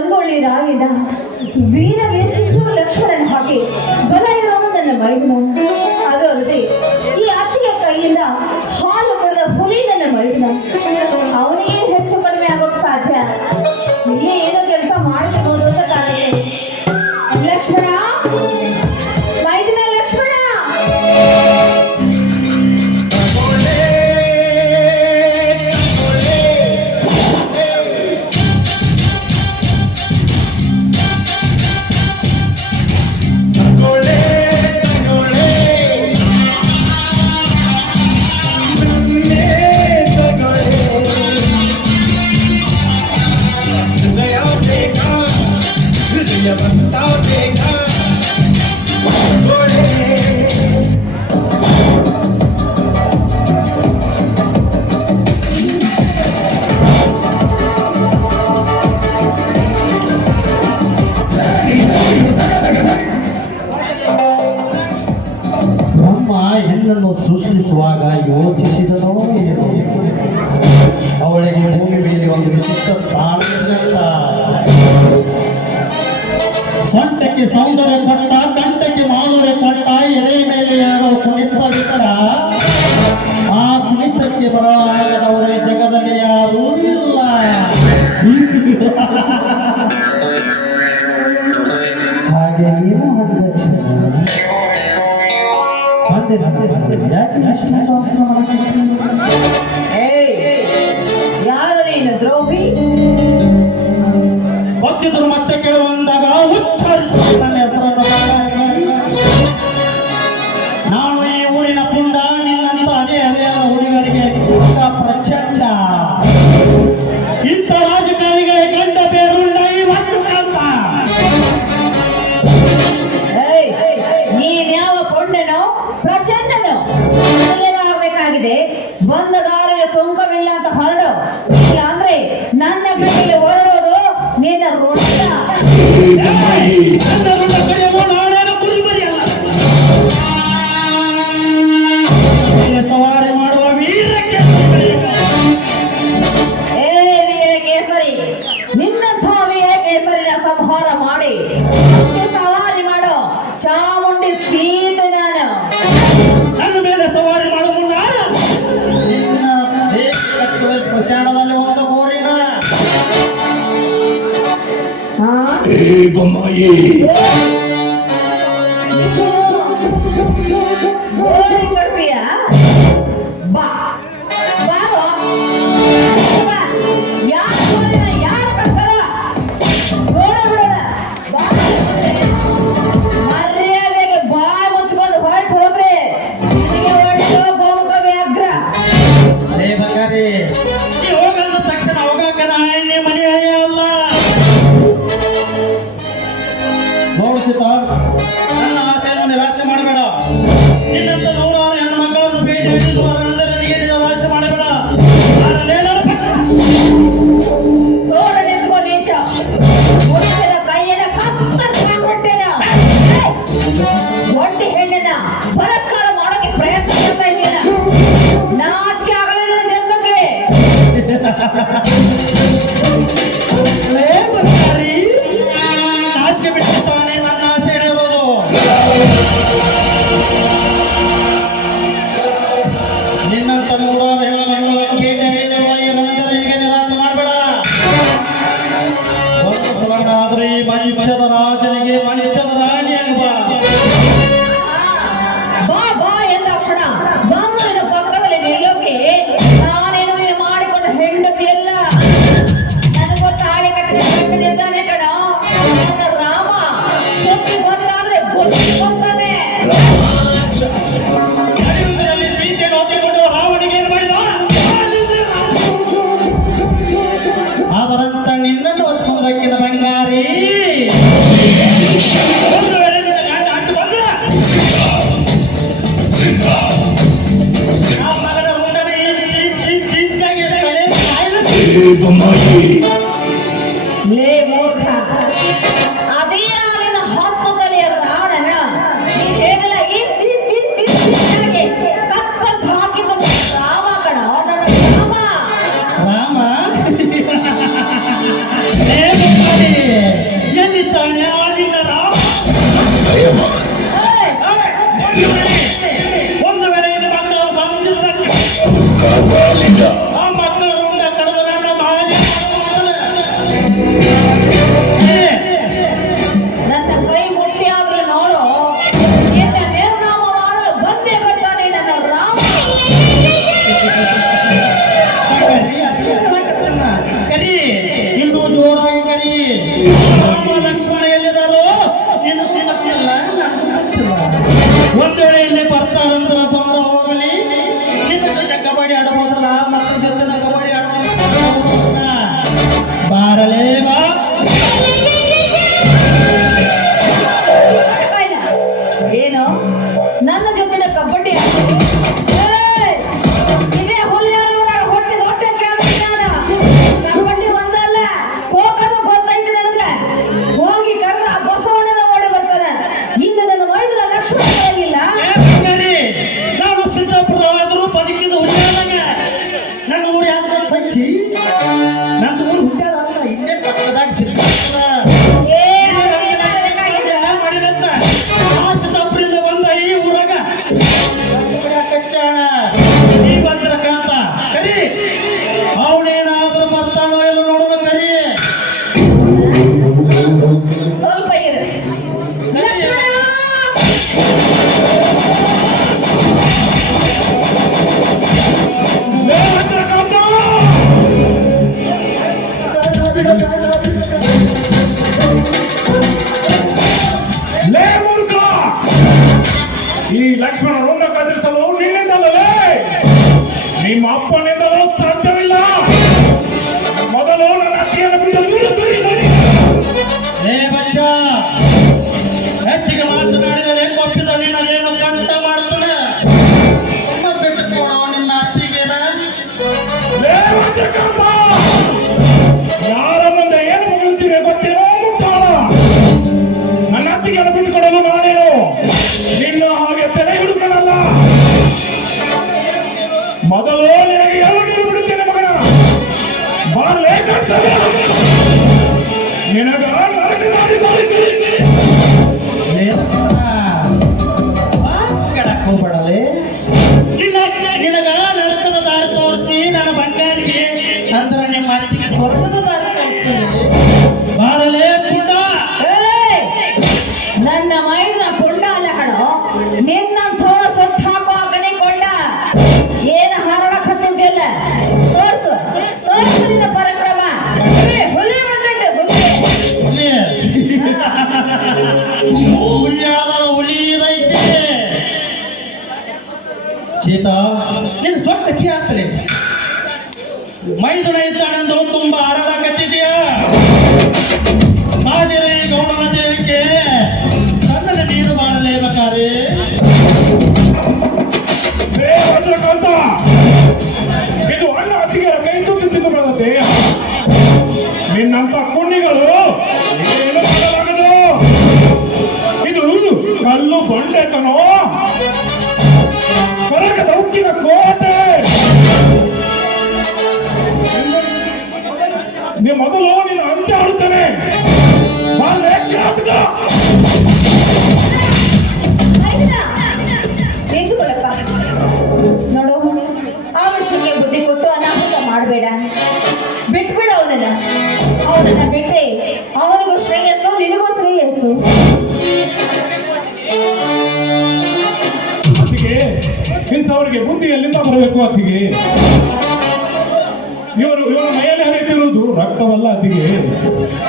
ಸಂಗೊಳ್ಳಿ ರಾಯನ ವೀರವೇ ಸಿಂಧೂರು ಲಕ್ಷ್ಮಣನ ಹಾಗೆ ಬಲ ಇರೋನು ನನ್ನ ಮೈದುನ. ಅದು ಅಲ್ಲದೆ ಈ ಅತ್ತಿಯ ಕೈಯಿಂದ ಹಾಲು ಪಡೆದ ಹುಲಿ ನನ್ನ ಮೈದುನ. ಅವನಿಗೆ ಹೆಚ್ಚು ಕಡಿಮೆ ಆಗೋಕ್ ಸಾಧ್ಯ? ಇಲ್ಲೇ ಏನೋ ಕೆಲಸ ಮಾಡ್ಕೋಬಹುದು ಅಂತ ಕಾಣುತ್ತೆ. ಲಕ್ಷ್ಮಣ, ಮೈದುನ ಲಕ್ಷ್ಮಣ. ಹೆಣ್ಣನ್ನು ಸೃಷ್ಟಿಸುವಾಗ ಯೋಚಿಸಿದನೋ ಏನೋ, ಅವಳಿಗೆ ಭೂಮಿ ಮೇಲೆ ಒಂದು ವಿಶಿಷ್ಟ ಸ್ಥಾನವಿಲ್ಲ. ಸೊಂಟಕ್ಕೆ ಸೌಂದರ್ಯ ಕೊಟ್ಟ, ಕಂಠಕ್ಕೆ ಮಾಧುರ್ಯ ಕೊಟ್ಟ, ಎದೆ ಮೇಲೆ ಯಾರೋ ಕುಣಿತ ಬಿಟ್ಟರ ಆ ಕುಣಿತಕ್ಕೆ ಬರಲಾಗದವರೇ ಜಗದಲ್ಲಿ ಯಾರೂ ಇಲ್ಲ. ಹಾಗೆ ಏನು ಯಾರು ನೀನು ದ್ರೋಹಿ? ಗೊತ್ತಿದ್ರು ಮತ್ತೆ ಕೇಳುವಂದಾಗ ಉಚ್ಚರಿಸುವ ನನ್ನ ಹೆಸರನ್ನು. ನಾನು ಈ ಊರಿನ ಪುಂಡ, ನಿನ್ನಂತ ಅದೇ ಹುಡುಗರಿಗೆ ಪ್ರಚಂಡ. ಇಂಥ ರಾಜಕಾರಣಿಗಳ ಗಂಡ ಬೇರುಳ್ಳ ಈ ಒಂದು ಕಾಂತ. ನೀನ್ ಯಾವ ಪುಂಡನೋ ಪ್ರಚಂಡನೋ ಏನೋ ಆಗ್ಬೇಕಾಗಿದೆ. ಬಂದ ದಾರಿಗೆ ಸುಂಕವಿಲ್ಲ ಅಂತ ಹೊರಡು, ಇಲ್ಲ ಅಂದ್ರೆ ನನ್ನ ಕೈಯಲ್ಲಿ ಹೊರಡೋದು ನಿನ್ನ ಋಣ. ಸವಾರಿ ಮಾಡುವ ವೀರ ಕೇಸರಿ, ನಿನ್ನಂಥ ವೀರ ಕೇಸರಿನ ಸಂಹಾರ ಮಾಡಿ ಸವಾರಿ ಮಾಡೋ ಚಾಮುಂಡಿ ಸೀತೆ ನಾನು. ನನ್ನ ಮೇಲೆ ಸವಾರಿ ಮಾಡುವ ಸ್ಮಶಾನದಲ್ಲಿ ಒಂದು ಗೋರಿನ ಕೊಡ್ತೀಯ? ಬಾ ಬಾರೋ, ಯಾರು ಬರ್ತಾರ ನೋಡಬಿಡೋಣ. ಮರ್ಯಾದೆಗೆ ಬಾಯಿ ಮುಚ್ಕೊಂಡು ಹೊರಟು ಹೋದ್ರೆ ನಿನಗೆ ಒಳ್ಳೆಯ ಗೋಮುಖ ವ್ಯಾಘ್ರ. ಅದೇ ಬಂಗಾರಿ, ಹೋಗಲ್ಲ ತಕ್ಷಣ ಹೋಗಕ್ಕ ನಾಯನ್ನೇ ಮನೆ ಅಲ್ಲ. ನೋಡಿಸಿತ ನನ್ನ ಆಸೆಯನ್ನು ನಿರಾಶೆ ಮಾಡಬೇಡ. ನಿನ್ನಂತ ನೂರಾರು ಹೆಣ್ಣು ಮಕ್ಕಳನ್ನು ಭೇಟಿ ಹಿಡಿದು ನನಗೆ ನಿರಾಶೆ ಮಾಡಬೇಡ. ತೋಡ ನಿಂತ್ಕೋ ನೀಚ. ಮುಟ್ಟಿದ ಕೈಯನ್ನ ಕತ್ತರಿಸ್ಬಿಟ್ಟೇನ. ಒಂಟಿ ಹೆಣ್ಣನ್ನ ಬಲತ್ಕಾರ ಮಾಡೋಕೆ ಪ್ರಯತ್ನ ಮಾಡ್ತಾ ಇದ್ದೀನ. ನಾಚಿಕೆ ಆಗಲ್ಲ ನಿನ್ನ ಜನ್ಮಕ್ಕೆ. ನಾಚಿಕೆ ಬಿಟ್ಟಿರ್ತಾನೆ ನನ್ನ ಆಸೆ ಇರೋದು. ನಿನ್ನಂತ ನೂರಾರು ಹೆಣ್ಣು ಮಕ್ಕಳನ್ನು ಭೇಟಿ ನಿನಗೆ ನಿರಾಶೆ ಮಾಡಬೇಡ. ಒಂದು ಸುವರ್ಣ ಆದ್ರೆ ಈ ಮಂಚದ ರಾಜನಿಗೆ ಮಂಚದ ರಾಣಿಯಾಗಿ ಬಾ. ಬಾ ಬಾ ಎಂದಾಕ್ಷಣ ಬಂದು ನಿನ್ನ ಪಕ್ಕದಲ್ಲಿ ನಿಲ್ಲೋಕೆ ನಾನೇನು ನೀನು ಮಾಡಿಕೊಂಡ ಹೆಂಡತಿಯಲ್ಲ. ನನಗೂ ತಾಳಿ ಕಟ್ಟಿದ ಗಂಡನಿದ್ದಾನೆ ಕಣ ನನ್ನ ರಾಮ. ಸುದ್ದಿ ಗೊತ್ತಾದ್ರೆ ಬುದ್ಧಿ ಬಂತಾನೆ. ಪ್ರೀತಿಯನ್ನು ಒಪ್ಪಿಕೊಂಡು ರಾವಣಿಗೆ ಏನು ಮಾಡಿದ? ಅದರಂತ ನಿನ್ನನ್ನು ಒತ್ಕೊಂಡಕ್ಕಿದ ಬಂಗಾರಿ. ಒಂದು ವೇಳೆ ನಿನ್ನ ಗಂಡ ಅಡ್ಡು ಬಂದ್ರೆ ಆ ಮಗನ ಹುಂಡನೆ ಚಿಂಚಾಗಿ ಲೇ ಮೂರ್ಖ, ಅದೇ ನಿನ್ನ ಹತ್ತು ತಲೆಯ ರಾವಣನ ಹೇಗಲ್ಲ ಇಂಚಿಂಚಿಂಚಿಂಚಾಗಿ ಕತ್ತರಿಸಿ ಹಾಕಿದ ರಾಮ ಕಣ ನನ್ನ ರಾಮ. ರಾಮ ಆ ಮಕ್ಕಳು ರುಂಡ ಕಳೆದ ನನ್ನ ಮಾಜಿ ನನ್ನ ಕೈ ಮುಟ್ಟಿ ಆದ್ರೂ ನೋಡು, ನಿನ್ನ ನಿರ್ನಾಮ ಮಾಡಲು ಬಂದೇ ಬರ್ತಾನೆ ನನ್ನ ರಾಮ. ಕರಿ ಇಂದು ಜೋರಾಗಿ ಕರಿ. ರಾಮ ಲಕ್ಷ್ಮಣ ಎಲ್ಲಿದ್ದಾರೋ ಇನ್ನು ಗೊತ್ತಿಲ್ಲ. ಒಂದ್ ವೇಳೆ ಇಲ್ಲಿ ಬರ್ತಾರಂತ ಬಂದ ಹೋಗಲಿ, ನಿನ್ನ ಜೊತೆ ಕಬಡ್ಡಿ ಆಡಬಹುದಲ್ಲ, ಮಕ್ಕಳ ಜೊತೆ ಕಬಡ್ಡಿ ಆಡಬಹುದು. ಬಾರಲೇ ಬಾ. ಏನು ನನ್ನ ಜೊತೆನ ಕಬಡ್ಡಿ ಆಡೋದು? ಏಯ್! ಇದೇ ಹುಲ್ಲಿಯಾಳವರಾಗ ಹುಟ್ಟಿದ ಹೊಟ್ಟೆ ಕೇಳಿದ್ರೆ ನಾನು ಕಬಡ್ಡಿ ಒಂದಲ್ಲ ಕೋಕದು ಗೊತ್ತೈತಿ ನನಗೆ. ಹೋಗಿ ಕರ್ರ ಬಸವಣ್ಣನ ಓಡಿ ಬರ್ತಾನೆ. ಇನ್ನು ನನ್ನ ಮೈದನ ಲಕ್ಷಣ ಇಲ್ಲ. ನಾನು ಸಿದ್ದಾಪುರವಾದರೂ ಬದುಕಿದ ಹುಟ್ಟಾದಾಗ ನನ್ನ ಊರು ಯಾವ್ದು ತಂಕಿ, ನನ್ನ ಊರು ಹುಟ್ಟಾದ ಇಲ್ಲೇ ಪಕ್ಕದಾಗ ಸಿದ್ದಾಪುರ. ಏ ಬೇಕಾಗಿಲ್ಲ. ಮಾಡಿದಂತ ಆ ಸಿದ್ದಾಪುರದಿಂದ ಬಂದ ಈ ಊರಾಗ ಕಟ್ಟಾಣ ಈ ಬಂದಿರಕಂತ ಕರಿ. ಅವನೇನಾದ್ರೂ ಬರ್ತಾನೋ ಎಲ್ಲ ನೋಡೋದು ಕರಿ. ಸ್ವಲ್ಪ ಇರು. ಲಕ್ಷ್ಮಣ! ಲೇ ಮೂರ್ಖ, ಈ ಲಕ್ಷ್ಮಣ ರುಂಡ ಕತ್ತರಿಸಲು ನಿನ್ನಿಂದಲೇ ನಿಮ್ಮ ಅಪ್ಪನಿಂದಲೂ ಸಾಧ್ಯವಿಲ್ಲ. ಮೊದಲು ನನ್ನ ಅತ್ತಿಯನ್ನು ಬಿಟ್ಟು ದೂರಿಸ್ತೀನಿ. ಲೇ ಬಚ್ಚ, ಹೆಚ್ಚಿಗೆ ಮಾತನಾಡಿದರೆ ಕೊಪ್ಪಿದ ನಿನ್ನದೇನು ಕಂಟ ಮಾಡ್ತಾನೆ. ಬಿಟ್ಟು ಕೊಡೋ ನಿನ್ನ ಅತ್ತಿಗೆನ. ಲೇ ವಜ್ರಕಾಂತ, ಯಾರ ಮುಂದೆ ಏನು ಹೊಗಳುತ್ತೀರಿ ಗೊತ್ತಿರೋ ಮುಟ್ಟಾಳ. ನನ್ನ ಅತ್ತಿಗೆಯನ್ನು ಬಿಟ್ಟುಕೊಡಲು ನಾನೇನು ನಿನ್ನ ಹಾಗೆ ತಲೆ ಹುಡುಕನಲ್ಲ. ಮೊದಲು ನಿನಗೆ ಎರಡು ನೀರು ಬಿಡುತ್ತೇನೆ ಮಗನ. ಬಾರ್ಲೆ ಕಟ್ಸಲ್ಲ ನಿನಗ ನರಕನಾಡಿ ಬಾಳಿಕೆ. ಮಾತಾಡಕ್ ಹೋಗ್ಬೇಡಲೆ. ನಿನಗ ನರಕದ ದಾರಿ ತೋರಿಸಿ ನನ್ನ ಬಂಗಾರಿಗೆ ಅಂದ್ರೆ ನಿಮ್ಮ ಅತ್ತಿಗೆ ಸ್ವರ್ಗದ ದಾರಿ ತೋರಿಸ್ತೀನಿ. ಬಾರಲೇ ಪುಂಡ. ಏಯ್! ನನ್ನ ಮೈದನ ಪುಂಡ ಅಲ್ಲ ಕಣೋ, ನಿನ್ನ ಥೋರ ಸೊಟ್ಟು ಹಾಕೋ ಅಗ್ನಿ ಕೊಂಡ. ಏನು ಹಾರಾಡಕ್ ಹತ್ತಿದ್ದಿಲ್ಲ. ತೋರ್ಸು ತೋರ್ಸು ನಿನ್ನ ಪರಾಕ್ರಮ. ಹುಲಿ ಬಂದಂತೆ ಹುಲಿ. ಹುಲಿಯಾದ ಹುಲಿ ಇದೈತೆ. ಸೀತಾ ನಿನ್ನ ಸೊಟ್ಟ ಕಿ ಆಗ್ತದೆ. ಮೈದುನ ಇದ್ದಾನೆಂದು ತುಂಬಾ ಹಾರಾಡಕತ್ತಿದ್ಯಾ. ಹಾದಿರೇ ಗೌಡನ ದೇವಿಗೆ ಸಣ್ಣದ ನೀರು ಮಾಡಲೇಬೇಕಾರೆ. ಲೇ ವಜ್ರಕಾಂತ, ಇದು ಅಣ್ಣ ಅತ್ತಿಗೆಯ ಕೈ ತುತ್ತು ತಿಂದು ಬೆಳೆದ ದೇಹ. ನಿನ್ನಂತ ಕುಣ್ಣಿಗಳು ಏನು ಮಾಡಲಾಗದು. ಇದು ಕಲ್ಲು ಬಂಡೆ ಕಣೋ, ಕರಗದ ಉಕ್ಕಿನ ಕೋಟೆ. ನೀ ಮೊದಲು ನೀನು ಅಂತ್ಯ ಆಡುತ್ತಾನೆ. ನಿಂತುಕೊಳ್ಳಪ್ಪ. ನೋಡು, ಅವಶ್ಯಕ್ಕೆ ಬುದ್ಧಿ ಕೊಟ್ಟು ಅನಾಹುತ ಮಾಡಬೇಡ. ಬಿಟ್ಬಿಡು ಅವನನ್ನ. ಅವನನ್ನ ಬಿಟ್ಟರೆ ಅವನಿಗೂ ಶ್ರೇಯಸ್ಸು, ನಿನಗೂ ಶ್ರೇಯಸ್ಸು. ಅತ್ತಿಗೆ, ಇಂಥವರಿಗೆ ಬುದ್ಧಿ ಎಲ್ಲಿಂದ ಬರಬೇಕು ಅತ್ತಿಗೆ? ಇವರ ಮೈಯಲ್ಲಿ ಹರಿಯುತ್ತಿರುವುದು ರಕ್ತವಲ್ಲ ಅತ್ತಿಗೆ,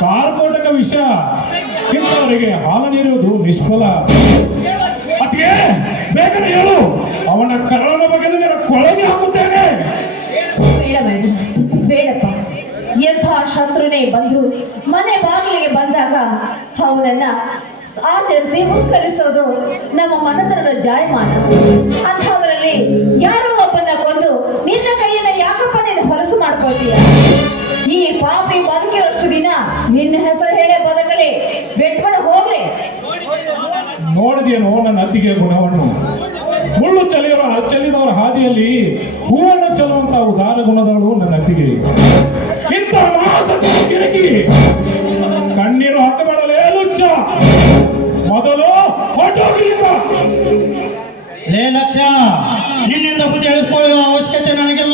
ಕಾರ್ಕೋಟಕ ವಿಷ. ಇಂಥವರಿಗೆ ಹಾಲು ನೀರುವುದು ನಿಷ್ಫಲ. ಅತ್ತಿಗೆ, ಬೇಗನೆ ಹೇಳು, ಅವನ ಕರಳನ ಬಗೆದು ನಿನ್ನ ಕೊಳಗೆ ಹಾಕುತ್ತೇನೆ. ಬೇಡ ಮೇಡಮ್, ಬೇಡಪ್ಪ. ಎಂಥ ಶತ್ರುನೇ ಬಂದ್ರು ಮನೆ ಬಾಗಿಲಿಗೆ ಬಂದಾಗ ಅವನನ್ನ ಆಚರಿಸಿ ಮುತ್ಕರಿಸೋದು ನಮ್ಮ ಮನತನದ ಜಾಯಮಾನ. ಅಂಥದ್ರಲ್ಲಿ ಯಾರೋ ಒಬ್ಬನ ಕೊಂದು ನಿನ್ನ ಕೈಯನ್ನ ಯಾಕಪ್ಪ ನೀನು ಹೊಲಸು ಮಾಡ್ಕೊಳ್ತೀಯ? ಈ ಪಾಪಿ ಬದುಕಿರೋಷ್ಟು ದಿನ ನಿನ್ನ ಹೆಸರು ಹೇಳೇ ಬದುಕಲಿ, ಬಿಟ್ಬಿಡ ಹೋಗ್ಲಿ. ನೋಡಿದೇನೋ ನನ್ನ ಅತ್ತಿಗೆ ಗುಣವನ್ನು? ಮುಳ್ಳು ಚೆಲ್ಲಿದವರ ಹಾದಿಯಲ್ಲಿ ಹೂವನ್ನು ಚೆಲ್ಲುವಂತ ಉದಾರ ಗುಣದವಳು ನನ್ನ ಅತ್ತಿಗೆ. ಇಂಥ ಕಿರಕಿ ಕಣ್ಣೀರು ಹಾಕಬಾರಲೇ ಲುಚ್ಚ. ಮೊದಲು ಹೊರಟೋಗಿಲ್ಲ. ಲೇ ಲಕ್ಷ, ನಿನ್ನಿಂದ ಬುದ್ಧಿ ಹೇಳಿಸ್ಕೊಳ್ಳುವ ಅವಶ್ಯಕತೆ ನನಗೆ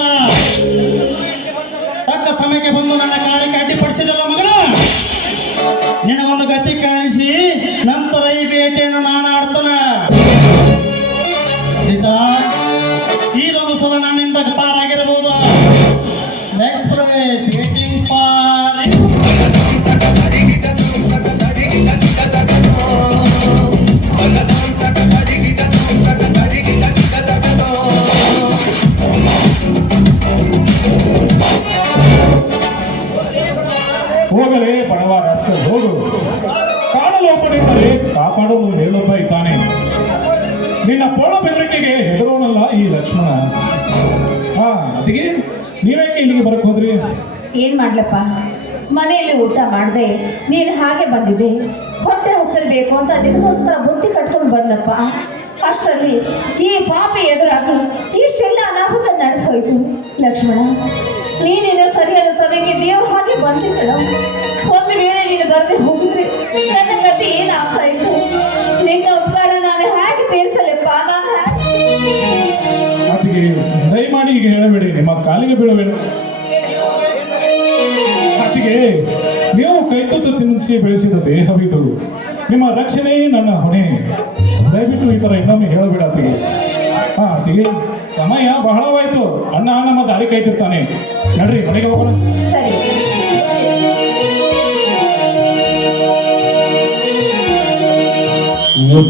ಮಾಡೋದು ಮೇಲೊಬ್ಬ ಇದ್ದಾನೆ. ನಿನ್ನ ಪೋಣ ಬೆದರಿಕೆಗೆ ಹೆದರೋನಲ್ಲ ಈ ಲಕ್ಷ್ಮಣ. ಅದಕ್ಕೆ ನೀವೇಕೆ ಇಲ್ಲಿಗೆ ಬರಕ್ ಹೋದ್ರಿ? ಏನ್ ಮಾಡ್ಲಪ್ಪ, ಮನೆಯಲ್ಲಿ ಊಟ ಮಾಡದೆ ನೀನು ಹಾಗೆ ಬಂದಿದ್ದೆ. ಹೊಟ್ಟೆ ಹಸಿರು ಬೇಕು ಅಂತ ನಿನಗೋಸ್ಕರ ಬುತ್ತಿ ಕಟ್ಕೊಂಡು ಬಂದಪ್ಪ. ಅಷ್ಟರಲ್ಲಿ ಈ ಪಾಪಿ ಎದುರಾಗಿ ಇಷ್ಟೆಲ್ಲ ಅನಾಹುತ ನಡೆದು ಹೋಯ್ತು. ಲಕ್ಷ್ಮಣ, ನೀನೇನೋ ಸರಿಯಾದ ಸಮಯಕ್ಕೆ ದೇವ್ರ ಹಾಗೆ ಬಂದಿ ಕಣ. ಒಂದು ವೇಳೆ ನೀನು ಬರದೆ ಹೋಗಿದ್ರೆ ನನ್ನ ಗತಿ ಏನಾಗ್ತಾ ಇತ್ತು? ನಿನ್ನ ಉಪಕಾರ ನಾನು ಹೇಗೆ ತೀರಿಸಲೆಪ್ಪ? ನಾನು ಅದಕ್ಕೆ ದಯಮಾಡಿ ಈಗ ಹೇಳಬೇಡಿ, ನಿಮ್ಮ ಕಾಲಿಗೆ ಬೀಳಬೇಡ. ಅದಕ್ಕೆ ನೀವು ಕೈತುತ್ತು ತಿನ್ನಿಸಿ ಬೆಳೆಸಿದ ದೇಹವಿದು, ನಿಮ್ಮ ರಕ್ಷಣೆಯೇ ನನ್ನ ಹೊಣೆ. ದಯವಿಟ್ಟು ಈ ತರ ಇನ್ನೊಮ್ಮೆ ಹೇಳಬೇಡ ಅತ್ತಿಗೆ. ಅತ್ತಿಗೆ ಸಮಯ ಬಹಳವಾಯ್ತು. ಅಣ್ಣ ನಮ್ಮ ದಾರಿ ಕಾಯ್ತಿರ್ತಾನೆ. ನಡ್ರಿ ಮನೆಗೆ ಹೋಗೋಣ. ಸರಿ.